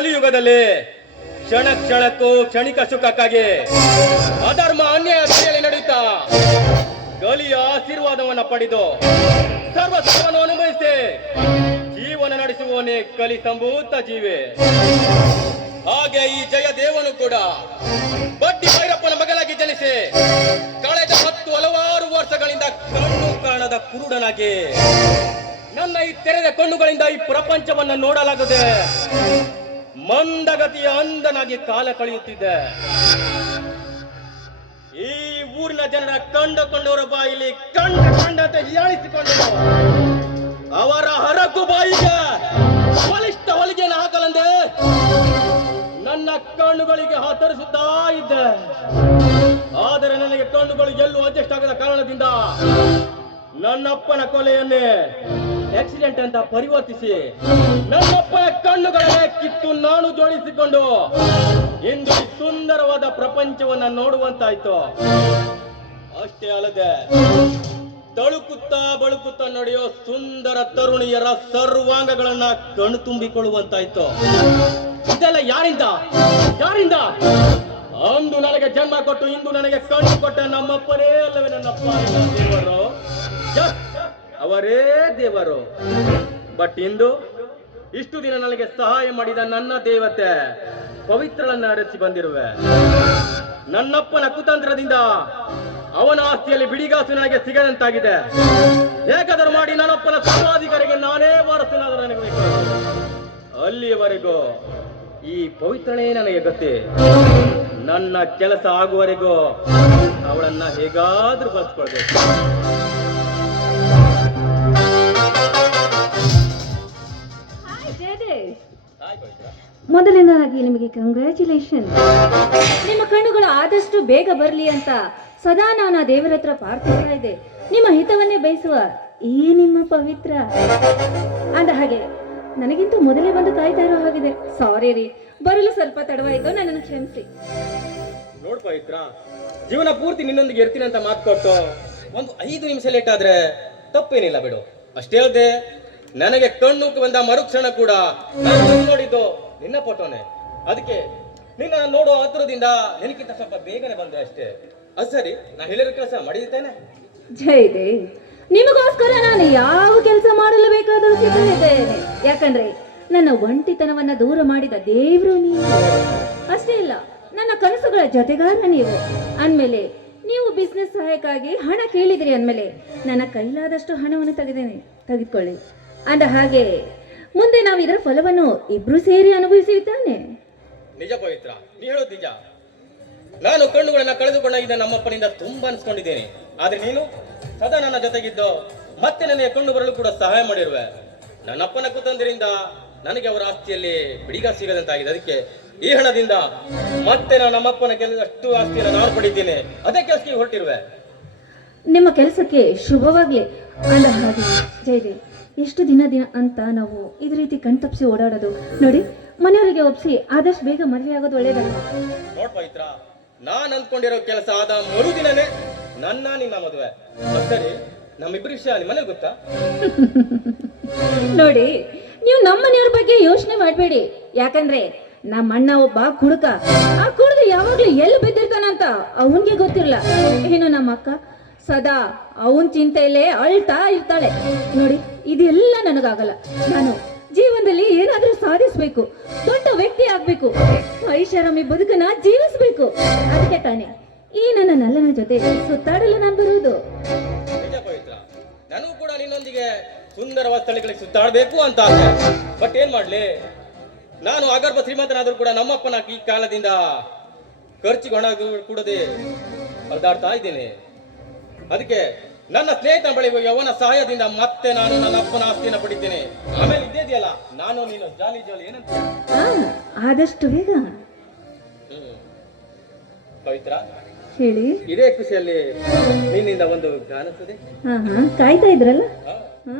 ಕಲಿಯುಗದಲ್ಲಿ ಕ್ಷಣ ಕ್ಷಣಕ್ಕೂ ಕ್ಷಣಿಕ ಸುಖಕ್ಕಾಗಿ ಅಧರ್ಮ ಅನ್ಯಾಯ ಕೈಯಲ್ಲಿ ನಡೆಯುತ್ತಾ ಗಲಿಯ ಆಶೀರ್ವಾದವನ್ನು ಪಡೆದು ಸರ್ವ ಸುಖವನ್ನು ಅನುಭವಿಸಿ ಜೀವನ ನಡೆಸುವವನೇ ಕಲಿ ಸಂಭೂತ ಜೀವಿ. ಹಾಗೆ ಈ ಜಯದೇವನು ಕೂಡ ಬಟ್ಟಿ ಭೈರಪ್ಪನ ಮಗನಾಗಿ ಜನಿಸಿ ಕಳೆದ ಹತ್ತು ಹಲವಾರು ವರ್ಷಗಳಿಂದ ಕಣ್ಣು ಕಾಣದ ಕುರುಡನಾಗಿ ನನ್ನ ಈ ತೆರೆದ ಕಣ್ಣುಗಳಿಂದ ಈ ಪ್ರಪಂಚವನ್ನ ನೋಡಲಾಗದೆ ಮಂದಗತಿಯ ಅಂದನಾಗಿ ಕಾಲ ಕಳೆಯುತ್ತಿದ್ದೆ ಈ ಊರಿನ ಜನರ ಕಂಡುಕೊಂಡವರ ಬಾಯಿಲಿ ಕಂಡ ಕಂಡ ಹೀಯಾಳಿಸಿಕೊಂಡು ಅವರ ಹರಕು ಬಾಯಿಗೆ ಬಲಿಷ್ಠ ಹೊಲಿಗೆಯನ್ನು ಹಾಕಲಂದೆ ನನ್ನ ಕಣ್ಣುಗಳಿಗೆ ಹಾತರಿಸುತ್ತಾ ಇದ್ದೆ. ಆದರೆ ನನಗೆ ಕಣ್ಣುಗಳು ಎಲ್ಲೂ ಅಡ್ಜಸ್ಟ್ ಆಗದ ಕಾರಣದಿಂದ ನನ್ನಪ್ಪನ ಕೊಲೆಯನ್ನೇ ಆಕ್ಸಿಡೆಂಟ್ ಅಂತ ಪರಿವರ್ತಿಸಿ ನಮ್ಮಪ್ಪ ಕಣ್ಣುಗಳನ್ನೇ ಕಿತ್ತು ನಾನು ಜೋಡಿಸಿಕೊಂಡು ಇಂದು ಸುಂದರವಾದ ಪ್ರಪಂಚವನ್ನ ನೋಡುವಂತಾಯ್ತು. ಅಷ್ಟೇ ಅಲ್ಲದೆ ತಳುಕುತ್ತಾ ಬಳುಕುತ್ತಾ ನಡೆಯೋ ಸುಂದರ ತರುಣಿಯರ ಸರ್ವಾಂಗಗಳನ್ನ ಕಣ್ಣು ತುಂಬಿಕೊಳ್ಳುವಂತಾಯ್ತು. ಇದೆಲ್ಲ ಯಾರಿಂದ? ಯಾರಿಂದ? ಅಂದು ನನಗೆ ಜನ್ಮ ಕೊಟ್ಟು ಇಂದು ನನಗೆ ಕಣ್ಣು ಕೊಟ್ಟ ನಮ್ಮಪ್ಪನೇ ಅಲ್ಲವೇ ನನ್ನಪ್ಪ ಅವರೇ ದೇವರು. ಬಟ್ ಇಂದು ಇಷ್ಟು ದಿನ ನನಗೆ ಸಹಾಯ ಮಾಡಿದ ನನ್ನ ದೇವತೆ ಪವಿತ್ರಳನ್ನ ಅರಸಿ ಬಂದಿರುವೆ. ನನ್ನಪ್ಪನ ಕುತಂತ್ರದಿಂದ ಅವನ ಆಸ್ತಿಯಲ್ಲಿ ಬಿಡಿಗಾಸು ನನಗೆ ಸಿಗದಂತಾಗಿದೆ. ಹೇಗಾದರೂ ಮಾಡಿ ನನ್ನಪ್ಪನ ಸರ್ವಾಧಿಕಾರಿಗೆ ನಾನೇ ವಾರಸನಾದರೂ ನನಗೆ ಬೇಕು. ಅಲ್ಲಿಯವರೆಗೂ ಈ ಪವಿತ್ರನೇ ನನಗೆ ಗತಿ ನನ್ನ ಕೆಲಸ ಆಗುವವರೆಗೂ ಅವಳನ್ನ ಹೇಗಾದ್ರೂ ಬಳಸ್ಕೊಳ್ಬೇಕು. ಮೊದಲನೇದಾಗಿ ನಿಮಗೆ ಕಂಗ್ರ್ಯಾಚುಲೇಷನ್ ನಿಮ್ಮ ಕಣ್ಣುಗಳು ಆದಷ್ಟು ಬೇಗ ಬರಲಿ ಅಂತ ಸದಾ ನಾನು ಆ ದೇವರ ಹತ್ರ ಪ್ರಾರ್ಥಿಸ್ತಾ ಇದ್ದೆ. ನಿಮ್ಮ ಹಿತವನ್ನೇ ಬಯಸುವ ಈ ನಿಮ್ಮ ಪವಿತ್ರ. ಅಂದ ಹಾಗೆ ನನಗಿಂತ ಮೊದಲೇ ಬಂದು ಕಾಯ್ತಾ ಇರೋ ಹಾಗಿದೆ ಸಾರಿ ರೀ. ಬರಲು ಸ್ವಲ್ಪ ತಡವಾಯಿತು ನನ್ನನ್ನು ಕ್ಷಮಿಸಿ. ನೋಡ್ ಪವಿತ್ರ ಜೀವನ ಪೂರ್ತಿ ನಿನ್ನೊಂದಿಗೆ ಇರ್ತೀನಿ ಅಂತ ಮಾತು ಕೊಟ್ಟು ಒಂದು ಐದು ನಿಮಿಷ ಲೇಟ್ ಆದ್ರೆ ತಪ್ಪೇನಿಲ್ಲ ಬಿಡು. ಅಷ್ಟೇ ಅಲ್ಲದೆ ನನಗೆ ಕಣ್ಣು ಬಂದ ಮರುಕ್ಷಣ ಕೂಡ ನೋಡಿದ್ದು ನಿನ್ನ ಫೋಟೋನೆ. ಅದಕ್ಕೆ ನಿನ್ನ ನೋಡೋ ಹತ್ರದಿಂದ ನಿನಗಿಂತ ಸ್ವಲ್ಪ ಬೇಗನೆ ಬಂದೆ ಅಷ್ಟೇ. ಅದು ಸರಿ, ನಾ ಹೇಳಿರೋ ಕೆಲಸ ಮಾಡಿದ್ದೇನೆ ದೇ ನಿಮಗೋಸ್ಕರ ನಾನು ಯಾವ ಕೆಲಸ ಮಾಡಲು ಬೇಕಾದರೂ ಸಿದ್ಧನಿದ್ದೇನೆ ಯಾಕಂದ್ರೆ ನನ್ನ ಒಂಟಿತನವನ್ನ ದೂರ ಮಾಡಿದ ದೇವ್ರು ನೀವು. ಅಷ್ಟೇ ಇಲ್ಲ ನನ್ನ ಕನಸುಗಳ ಜೊತೆಗಾರ ನೀವು. ಅಂದ್ಮೇಲೆ ನೀವು ಬಿಸ್ನೆಸ್ ಸಹಾಯಕ್ಕಾಗಿ ಹಣ ಕೇಳಿದ್ರಿ ಅಂದ್ಮೇಲೆ ನನ್ನ ಕೈಲಾದಷ್ಟು ಹಣವನ್ನು ತೆಗೆದೇನೆ, ತೆಗೆದುಕೊಳ್ಳಿ. ಅಂದ ಹಾಗೆ ಮುಂದೆ ನಾವು ಇದರ ಫಲವನ್ನು ಇಬ್ರು ಸೇರಿ ಅನುಭವಿಸುತ್ತಾನೆ ನಿಜ ಪವಿತ್ರ ನೀ ಹೇಳೋದು ನಿಜ. ನಾನು ಕಣ್ಣುಗಳನ್ನ ಕಳೆದುಕೊಂಡಾಗಿದ್ದ ನಮ್ಮಪ್ಪನಿಂದ ತುಂಬಾ ಅನ್ಸ್ಕೊಂಡಿದ್ದೇನೆ. ಆದ್ರೆ ನೀನು ಸದಾ ನನ್ನ ಜೊತೆಗಿದ್ದು ಮತ್ತೆ ನನಗೆ ಕಣ್ಣು ಬರಲು ಕೂಡ ಸಹಾಯ ಮಾಡಿರುವೆ. ನನ್ನಪ್ಪನ ಕುತಂದ್ರಿಂದ ನನಗೆ ಅವರ ಆಸ್ತಿಯಲ್ಲಿ ಬಿಡಿಗ ಸಿಗದಂತಾಗಿದೆ. ಅದಕ್ಕೆ ಈ ಹಣದಿಂದ ಮತ್ತೆ ನಾನು ನಮ್ಮಪ್ಪನ ಕೆಲಸಷ್ಟು ಆಸ್ತಿಯನ್ನು ನಾನು ಪಡಿತೀನಿ. ಅದೇ ಕೆಲಸಕ್ಕೆ ಹೊರಟಿರುವೆ. ನಿಮ್ಮ ಕೆಲಸಕ್ಕೆ ಶುಭವಾಗ್ಲಿ. ಅಂದ ಹಾಗೆ ಜಯದೇವ್. ಎಷ್ಟು ದಿನ ದಿನ ಅಂತ ನಾವು ಇದೇ ರೀತಿ ಕಣ್ತಪ್ಪಿಸಿ ಓಡಾಡೋದು. ನೋಡಿ ಮನೆಯವರಿಗೆ ಒಪ್ಸಿ ಆದಷ್ಟು ಬೇಗ ಮದುವೆ ಆಗೋದು ಒಳ್ಳೇದಲ್ಲ. ನೋಡ್ ಪವಿತ್ರ ನಾನ್ ಅಂದ್ಕೊಂಡಿರೋ ಕೆಲಸ ಆದ ಮರುದಿನನೇ ನನ್ನ ನಿನ್ನ ಮದುವೆ. ಅದ್ ಸರಿ ವಿಷಯ ಗೊತ್ತಾ? ನೋಡಿ ನೀವು ನಮ್ಮ ಮನೆಯವ್ರ ಬಗ್ಗೆ ಯೋಚನೆ ಮಾಡಬೇಡಿ. ಯಾಕಂದ್ರೆ ನಮ್ಮ ಅಣ್ಣ ಒಬ್ಬ ಕುಡುಕ. ಆ ಕುಡುಕ ಯಾವಾಗ್ಲೂ ಎಲ್ಲಿ ಬಿದ್ದಿರ್ತಾನಂತ ಅವನಿಗೆ ಗೊತ್ತಿರಲ್ಲ ಏನು ನಮ್ಮ ಅಕ್ಕ ಸದಾ ಅವನ್ ಚಿಂತೆಯಲ್ಲೇ ಅಳ್ತಾ ಇರ್ತಾಳೆ. ನೋಡಿ, ಇದೆಲ್ಲ ನನಗಾಗಲ್ಲ. ನಾನು ಜೀವನದಲ್ಲಿ ಏನಾದರೂ ಸಾಧಿಸ್ಬೇಕು, ದೊಡ್ಡ ವ್ಯಕ್ತಿ ಆಗ್ಬೇಕು, ಐಷಾರಾಮಿ ಬದುಕನ್ನ ಜೀವಿಸ್ಬೇಕು. ಅದಕ್ಕೆ ತಾನೆ ಈ ನನ್ನ ನಲ್ಲನ ಜೊತೆ ಸುತ್ತಾಡಲು ನಾನು ಬರುವುದು. ನಾನು ಕೂಡ ನಿನ್ನೊಂದಿಗೆ ಸುಂದರವಾದ ಸ್ಥಳಗಳಿಗೆ ಸುತ್ತಾಡಬೇಕು ಅಂತ ಬಟ್ ಏನ್ ಮಾಡ್ಲಿ? ನಾನು ಅಗರ್ಭ ಶ್ರೀಮಂತನಾದ್ರೂ ಕೂಡ ನಮ್ಮಪ್ಪನ ಈ ಕಾಲದಿಂದ ಖರ್ಚಿಗೆ ಹಣ ಕೂಡದೆ ಪರದಾಡ್ತಾ ಇದ್ದೇನೆ. ಅದಕ್ಕೆ ನನ್ನ ಸ್ನೇಹಿತನ ಬಳಿ ಯವನ ಅವನ ಸಹಾಯದಿಂದ ಮತ್ತೆ ನಾನು ನನ್ನ ಅಪ್ಪನ ಆಸ್ತಿಯನ್ನು ಪಡಿತೇನೆ. ಆಮೇಲೆ ಇದ್ದೇದಿಯಲ್ಲ ನಾನು ನೀನು ಜಾಲಿ ಜಾಲಿ ಏನಂತ ಆದಷ್ಟು ಬೇಗ. ಹ್ಮ್. ಪವಿತ್ರ ಹೇಳಿ. ಇದೇ ಖುಷಿಯಲ್ಲಿ ನಿನ್ನಿಂದ ಒಂದು ಕಾಣಿಸ್ತದೆ ಕಾಯ್ತಾ ಇದ್ರಲ್ಲ? ಹಾ.